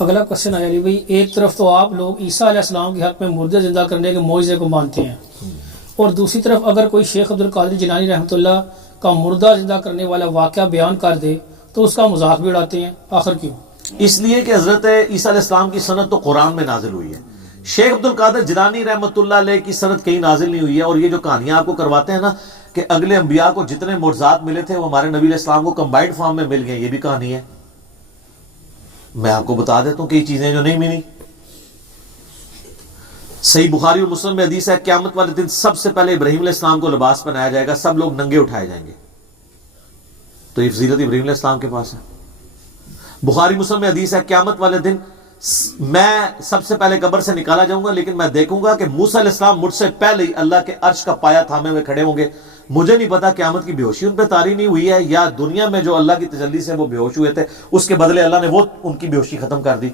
اگلا کوشچن آیا علی بھائی، ایک طرف تو آپ لوگ عیسیٰ علیہ السلام کے حق میں مردے زندہ کرنے کے معجزے کو مانتے ہیں، اور دوسری طرف اگر کوئی شیخ عبد القادر جیلانی رحمۃ اللہ کا مردہ زندہ کرنے والا واقعہ بیان کر دے تو اس کا مذاق بھی اڑاتے ہیں، آخر کیوں؟ اس لیے کہ حضرت عیسیٰ علیہ السلام کی سند تو قرآن میں نازل ہوئی ہے، شیخ عبد القادر جیلانی رحمۃ اللہ علیہ کی سند کہیں نازل نہیں ہوئی ہے۔ اور یہ جو کہانیاں آپ کو کرواتے ہیں نا کہ اگلے انبیاء کو جتنے معجزات ملے تھے وہ ہمارے نبی علیہ السلام کو کمبائنڈ فارم میں مل گئے، یہ بھی کہانی ہے۔ میں آپ کو بتا دیتا ہوں کئی چیزیں جو نہیں ملی۔ صحیح بخاری اور مسلم میں حدیث ہے، قیامت والے دن سب سے پہلے ابراہیم علیہ السلام کو لباس پہنایا جائے گا، سب لوگ ننگے اٹھائے جائیں گے۔ تو یہ فضیلت ابراہیم علیہ السلام کے پاس ہے۔ بخاری مسلم میں حدیث ہے، قیامت والے دن میں سب سے پہلے قبر سے نکالا جاؤں گا، لیکن میں دیکھوں گا کہ موسیٰ علیہ السلام مجھ سے پہلے ہی اللہ کے عرش کا پایا تھامے ہوئے کھڑے ہوں گے۔ مجھے نہیں پتا قیامت کی بے ہوشی ان پہ طاری نہیں ہوئی ہے یا دنیا میں جو اللہ کی تجلی سے وہ بے ہوش ہوئے تھے اس کے بدلے اللہ نے وہ ان کی بے ہوشی ختم کر دی۔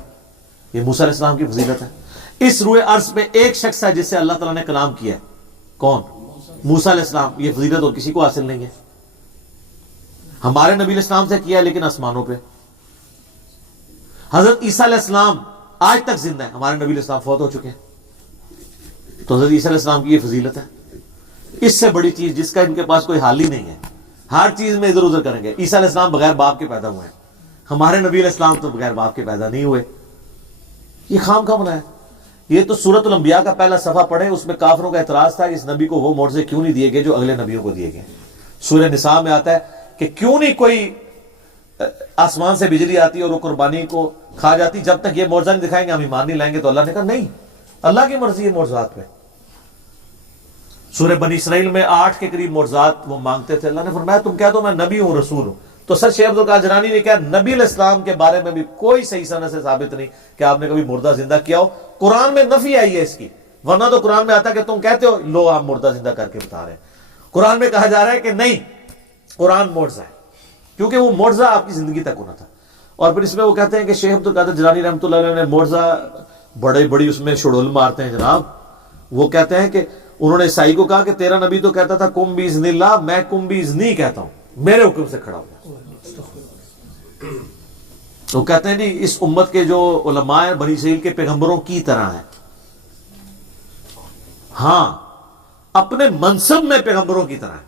یہ موسیٰ علیہ السلام کی فضیلت ہے۔ اس روئے عرش میں ایک شخص ہے جس سے اللہ تعالیٰ نے کلام کیا ہے، کون؟ موسیٰ علیہ السلام۔ یہ فضیلت اور کسی کو حاصل نہیں ہے۔ ہمارے نبی علیہ السلام سے کیا ہے لیکن آسمانوں پہ۔ حضرت عیسیٰ علیہ السلام آج تک زندہ ہے، ہمارے نبی علیہ السلام فوت ہو چکے ہیں۔ تو حضرت عیسیٰ علیہ السلام کی یہ فضیلت ہے۔ اس سے بڑی چیز جس کا ان کے پاس کوئی حال ہی نہیں ہے، ہر چیز میں ادھر ادھر کریں گے۔ عیسیٰ علیہ السلام بغیر باپ کے پیدا ہوئے ہیں، ہمارے نبی علیہ السلام تو بغیر باپ کے پیدا نہیں ہوئے۔ یہ خام کا بنایا۔ یہ تو سورۃ الانبیاء کا پہلا صفحہ پڑھیں، اس میں کافروں کا اعتراض تھا کہ اس نبی کو وہ معجزے کیوں نہیں دیے گئے جو اگلے نبیوں کو دیے گئے۔ سورہ نساء میں آتا ہے کہ کیوں نہیں کوئی آسمان سے بجلی آتی اور وہ قربانی کو کھا جاتی، جب تک یہ معجزہ نہیں دکھائیں گے ہم ایمان نہیں لائیں گے۔ تو اللہ نے کہا نہیں، اللہ کی مرضی ہے معجزات پہ۔ سورہ بنی اسرائیل میں 8 کے قریب معجزات وہ مانگتے تھے، اللہ نے فرمایا تم کہہ دو میں نبی ہوں، رسول ہوں۔ تو سر شیخ عبد القادر جیلانی نے کہا نبی علیہ السلام کے بارے میں بھی کوئی صحیح سند سے ثابت نہیں کہ آپ نے کبھی مردہ زندہ کیا ہو۔ قرآن میں نفی آئی ہے اس کی، ورنہ تو قرآن میں آتا کہ تم کہتے ہو لو آپ مردہ زندہ کر کے بتا رہے ہیں۔ قرآن میں کہا جا رہا ہے کہ نہیں، قرآن معجزہ ہے، کیونکہ وہ معجزہ آپ کی زندگی تک ہونا تھا۔ اور پھر اس میں وہ کہتے ہیں کہ شیخ عبد القادر جیلانی رحمۃ اللہ علیہ نے معجزہ بڑی اس میں شڑول مارتے ہیں جناب۔ وہ کہتے ہیں کہ انہوں نے عیسائی کو کہا کہ تیرا نبی تو کہتا تھا کم باذن اللہ، میں کم باذنی کہتا ہوں، میرے حکم سے کھڑا ہو۔ وہ کہتے ہیں جی اس امت کے جو علماء ہیں بنی اسرائیل کے پیغمبروں کی طرح ہیں، ہاں اپنے منصب میں پیغمبروں کی طرح ہیں،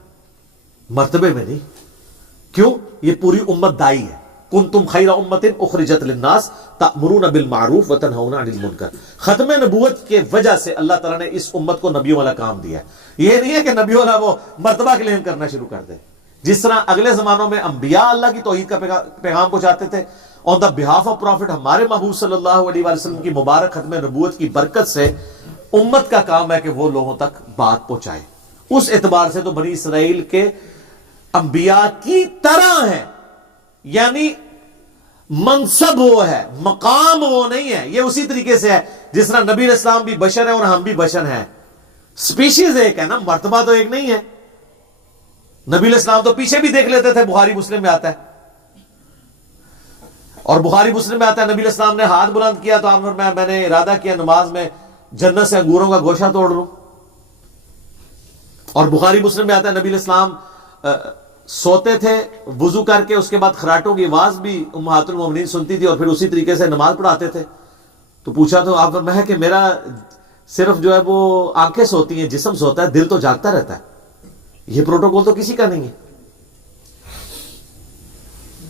مرتبے میں نہیں۔ کیوں؟ یہ پوری امت دائی ہے۔ کنتم خیر امت اخرجت للناس تأمرون بالمعروف وتنہون عن المنکر۔ ختم نبوت کے وجہ سے اللہ تعالیٰ نے اس امت کو نبیوں والا کام دیا ہے۔ یہ نہیں ہے کہ نبیوں والا وہ مرتبہ کلیم کرنا شروع کر دے۔ جس طرح اگلے زمانوں میں انبیاء اللہ کی توحید کا پیغام پہنچاتے تھے، آن دا بہاف آف پروفٹ ہمارے محبوب صلی اللہ علیہ وآلہ وسلم کی مبارک ختم نبوت کی برکت سے امت کا کام ہے کہ وہ لوگوں تک بات پہنچائے۔ اس اعتبار سے تو بنی اسرائیل کے انبیاء کی طرح ہے، یعنی منصب وہ ہے، مقام وہ نہیں ہے۔ یہ اسی طریقے سے ہے جس طرح نبی علیہ السلام بھی بشر ہیں اور ہم بھی بشر ہیں، سپیشیز ایک ہے نا، مرتبہ تو ایک نہیں ہے۔ نبی علیہ السلام تو پیچھے بھی دیکھ لیتے تھے، بخاری مسلم میں آتا ہے، اور بخاری مسلم میں آتا ہے نبی علیہ السلام نے ہاتھ بلند کیا تو آپ نے فرمایا میں نے ارادہ کیا نماز میں جنت سے انگوروں کا گوشہ توڑ لوں۔ اور بخاری مسلم میں آتا ہے نبی علیہ السلام سوتے تھے وضو کر کے، اس کے بعد خراٹوں کی آواز بھی امہات المومنین سنتی تھی اور پھر اسی طریقے سے نماز پڑھاتے تھے۔ تو پوچھا تو آپ فرمایا کہ میرا صرف جو ہے وہ آنکھیں سوتی ہیں، جسم سوتا ہے، دل تو جاگتا رہتا ہے۔ یہ پروٹوکول تو کسی کا نہیں ہے۔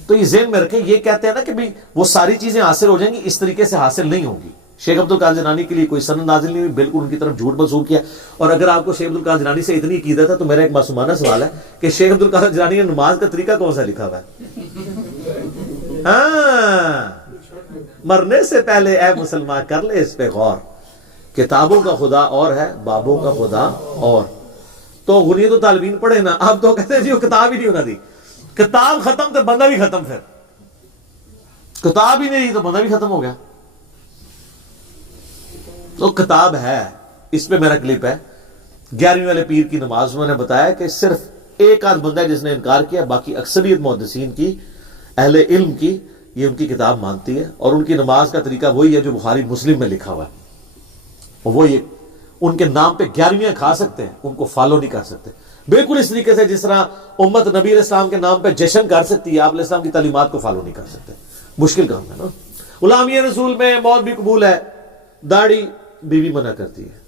تو یہ ذہن میں رکھیں، یہ کہتے ہیں نا کہ بھی وہ ساری چیزیں حاصل ہو جائیں گی، اس طریقے سے حاصل نہیں ہوگی۔ شیخ عبد القادر جیلانی کے لیے کوئی سند نازل نہیں ہوئی، بالکل ان کی طرف جھوٹ منسوب کیا۔ اور اگر آپ کو شیخ عبد القادر جیلانی سے اتنی عقیدت ہے تو میرا ایک معصومانہ سوال ہے کہ شیخ عبد القادر جیلانی نے نماز کا طریقہ کون سا لکھا ہوا ہے؟ ہاں، مرنے سے پہلے اے مسلمان کر لے اس پہ غور، کتابوں کا خدا اور ہے، بابوں کا خدا اور۔ تو غنیت و طالبین پڑھے نا، اب تو کہتے ہیں جی وہ کتاب ہی نہیں ہونا دی، کتاب ختم تو بندہ بھی ختم، پھر کتاب ہی نہیں تو بندہ بھی ختم ہو گیا۔ تو کتاب ہے، اس پہ میرا کلپ ہے، 11ویں والے پیر کی نماز میں نے بتایا کہ صرف ایک آدھ بندہ ہے جس نے انکار کیا، باقی اکثریت محدثین کی، اہل علم کی، یہ ان کی کتاب مانتی ہے، اور ان کی نماز کا طریقہ وہی ہے جو بخاری مسلم میں لکھا ہوا ہے، اور وہ یہ ان کے نام پہ 11ویں کھا سکتے ہیں، ان کو فالو نہیں کر سکتے۔ بالکل اس طریقے سے جس طرح امت نبی علیہ السلام کے نام پہ جشن کر سکتی ہے، آپ علیہ السلام کی تعلیمات کو فالو نہیں کر سکتے۔ مشکل کام ہے نا۔ غلامی رسول میں موت بھی قبول ہے، داڑھی بیوی منع کرتی ہے،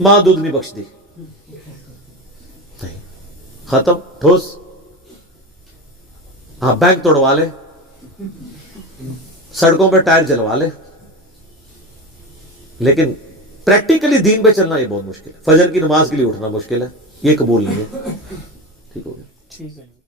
ماں دودھ نہیں بخشتی، نہیں، ختم، ٹھوس. ہاں بینک توڑوا لے، سڑکوں پہ ٹائر جلوا لے، لیکن پریکٹیکلی دین پہ چلنا یہ بہت مشکل ہے. فجر کی نماز کے لیے اٹھنا مشکل ہے، یہ قبول نہیں ہے. ٹھیک ہو گیا. ٹھیک ہے.